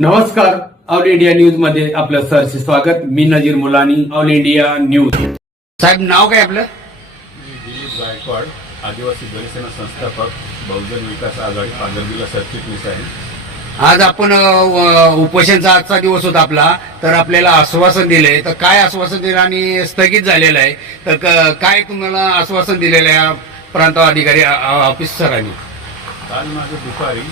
नमस्कार, all India news मध्ये आपलं सरचे स्वागत. मी नजीर मुलानी, ऑल इंडिया न्यूज. साहेब, नाव काय आपलं? दिलीप गायकवाड, आदिवासी दलित संस्थापक, बहुजन विकास आघाडी, पालघर सरचिटणीस आहे. आज आपण उपोषणचा आजचा दिवस होता आपला, तर आपल्याला आश्वासन दिले. तर काय आश्वासन दिलं आणि स्थगित झालेलं आहे, तर काय तुम्हाला आश्वासन दिलेलं आहे प्रांत अधिकारी ऑफिसरांनी? काल माझं दुपारी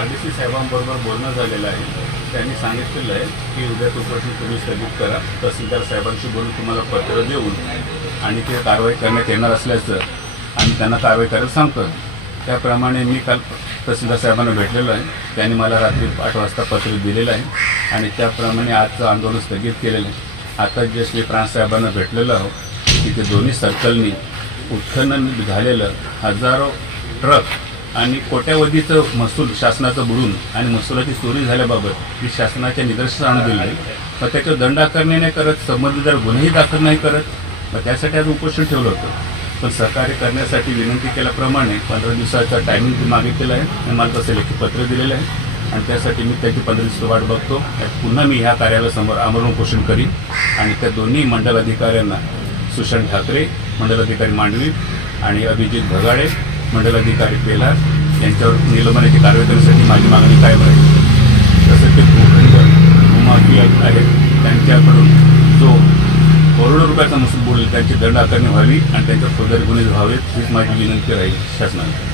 RDC साहेबांबरोबर बोलणं झालेलं आहे. त्यांनी सांगितलेलं आहे की उद्या उपोषण तुम्ही स्थगित करा. तहसीलदार साहेबांशी बोलून तुम्हाला पत्र देऊन आणि ते कारवाई करण्यात येणार असल्याचं आम्ही त्यांना कारवाई करायला सांगतो. त्याप्रमाणे मी काल तहसीलदार साहेबांना भेटलेलो आहे. त्यांनी मला रात्री 8 वाजता पत्र दिलेलं आहे आणि त्याप्रमाणे आजचं आंदोलन स्थगित केलेलं आहे. आता जस्ट मी प्रांत साहेबांना भेटलेलो आहोत की ते दोन्ही सर्कलनी उत्खनन झालेलं हजारो ट्रक आणि कोट्यावधीचं महसूल शासनाचं बुडून आणि महसुलाची चोरी झाल्याबाबत ही शासनाच्या निदर्शनास आणून दिलं आहे. मग त्याच्यावर दंडाकरणे नाही करत, संबंधित गुन्हेही दाखल नाही करत. मग त्यासाठी आज उपोषण ठेवलं होतं. पण सहकार्य करण्यासाठी विनंती केल्याप्रमाणे 15 दिवसाचा टायमिंग मागितलेला आहे आणि मला तसं लेखी पत्र दिलेलं आहे आणि त्यासाठी मी त्याची 15 दिवस वाट बघतो. पुन्हा मी ह्या कार्यालयासमोर आमरण उपोषण करीन आणि त्या दोन्ही मंडल अधिकाऱ्यांना, सुशांत ठाकरे मंडल अधिकारी मांडवी आणि अभिजित भगाडे मंडल अधिकारी पेलार यांच्यावर निलंबनाची कारवाई करण्यासाठी माझी मागणी कायम राहील. तसंच ते भूमाफी आहेत त्यांच्याकडून जो करोडो रुपयाचा महसूल बुडेल त्यांची दंड आकारणी व्हावी आणि त्यांच्यावर फौजदारी गुन्हे व्हावेत हीच माझी विनंती राहील शासनाला.